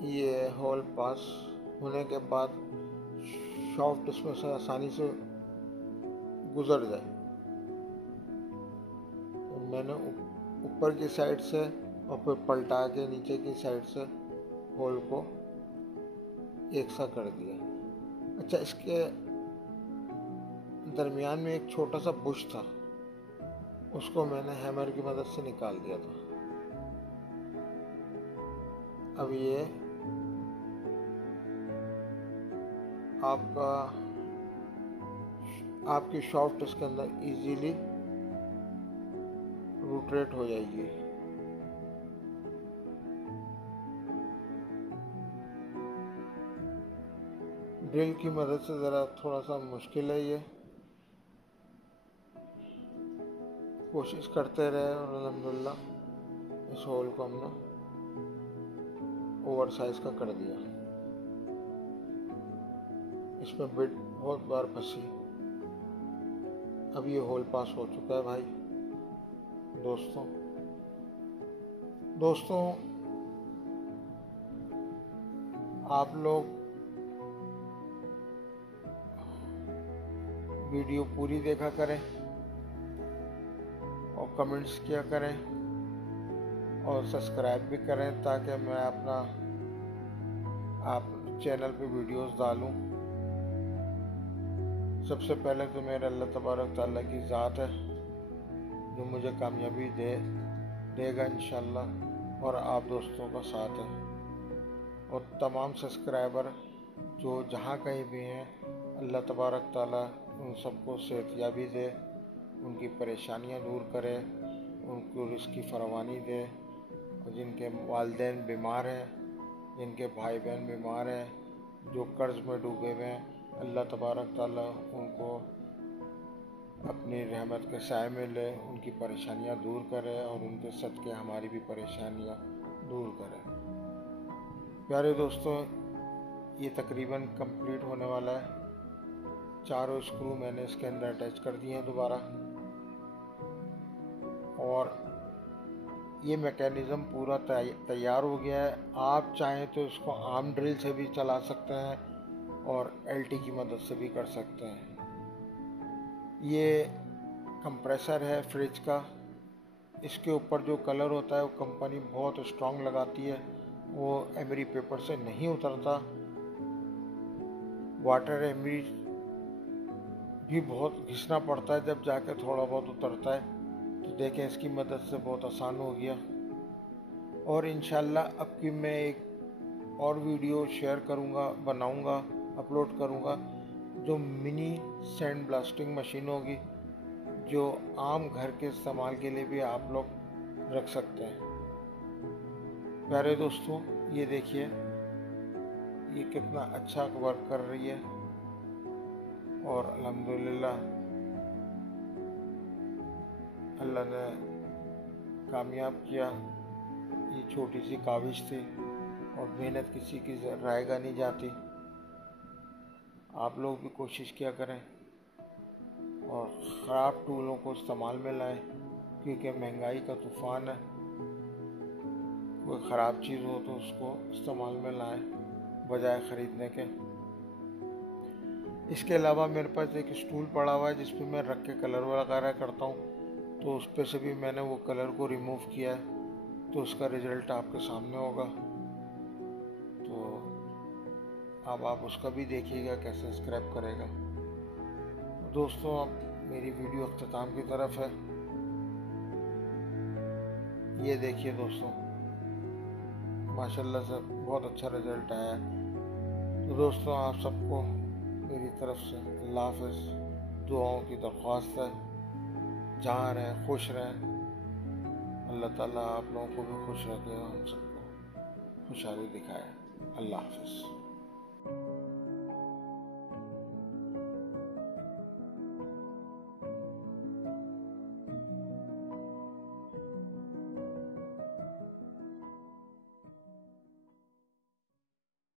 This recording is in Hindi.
ये होल पास होने के बाद शाफ्ट इसमें से आसानी से गुजर जाए। तो मैंने ऊपर की साइड से और फिर पलटा के नीचे की साइड से होल को एक सा कर दिया। अच्छा, इसके दरमियान में एक छोटा सा बुश था, उसको मैंने हैमर की मदद से निकाल दिया था। अब ये आपकी शाफ्ट इसके अंदर इजीली रोटेट हो जाएगी। ड्रिल की मदद से ज़रा थोड़ा सा मुश्किल है, ये कोशिश करते रहे और अल्हम्दुलिल्लाह इस होल को हमने ओवर साइज का कर दिया। इसमें बिट बहुत बार फंसी। अब ये होल पास हो चुका है भाई। दोस्तों आप लोग वीडियो पूरी देखा करें और कमेंट्स किया करें और सब्सक्राइब भी करें, ताकि मैं अपना आप चैनल पे वीडियोस डालूं। सबसे पहले तो मेरे अल्लाह तबारक ताला की ज़ात है जो मुझे कामयाबी देगा इंशाल्लाह, और आप दोस्तों का साथ है, और तमाम सब्सक्राइबर जो जहाँ कहीं भी हैं, अल्लाह तबारक ताला उन सबको सेहतयाबी दे, उनकी परेशानियाँ दूर करे, उनको रिज़्क़ की फरावानी दे। और जिनके वालिदैन बीमार हैं, जिनके भाई बहन बीमार हैं, जो कर्ज़ में डूबे हुए हैं, अल्लाह तबारक ताला उनको अपनी रहमत के साए में ले, उनकी परेशानियाँ दूर करे और उनके सदक़े हमारी भी परेशानियाँ दूर करे। प्यारे दोस्तों, ये तकरीबन कंप्लीट होने वाला है। चारों स्क्रू मैंने इसके अंदर अटैच कर दिए हैं दोबारा, और ये मैकेनिज़्म पूरा तैयार हो गया है। आप चाहें तो इसको आर्म ड्रिल से भी चला सकते हैं और एलटी की मदद से भी कर सकते हैं। ये कंप्रेसर है फ्रिज का। इसके ऊपर जो कलर होता है वो कंपनी बहुत स्ट्रॉन्ग लगाती है, वो एमरी पेपर से नहीं उतरता। वाटर एमरी भी बहुत घिसना पड़ता है, जब जाके थोड़ा बहुत उतरता है। तो देखें, इसकी मदद से बहुत आसान हो गया। और इंशाल्लाह अब की मैं एक और वीडियो शेयर करूँगा, बनाऊँगा, अपलोड करूँगा, जो मिनी सैंड ब्लास्टिंग मशीन होगी, जो आम घर के इस्तेमाल के लिए भी आप लोग रख सकते हैं। प्यारे दोस्तों, ये देखिए ये कितना अच्छा वर्क कर रही है, और अल्हम्दुलिल्लाह अल्लाह ने कामयाब किया। ये छोटी सी काविश थी और मेहनत किसी की रायगा नहीं जाती। आप लोग भी कोशिश किया करें और ख़राब टूलों को इस्तेमाल में लाएं, क्योंकि महंगाई का तूफ़ान है। कोई ख़राब चीज़ हो तो उसको इस्तेमाल में लाएं बजाय ख़रीदने के। इसके अलावा मेरे पास एक स्टूल पड़ा हुआ है जिस पे मैं रख के कलर वगैरह करता हूँ, तो उस पे से भी मैंने वो कलर को रिमूव किया है, तो उसका रिज़ल्ट आपके सामने होगा। तो अब आप उसका भी देखिएगा कैसे स्क्रैप करेगा। दोस्तों, अब मेरी वीडियो अख्ताम की तरफ है। ये देखिए दोस्तों, माशाल्लाह से बहुत अच्छा रिज़ल्ट आया है। तो दोस्तों, आप सबको मेरी तरफ से अल्लाह हाफ़िज़ दुआओं की दरख्वास्त है। जहाँ रहें खुश रहें। अल्लाह ताला आप लोगों को भी खुश रखे और हम सबको खुशहाली दिखाए। अल्लाह हाफ़िज़।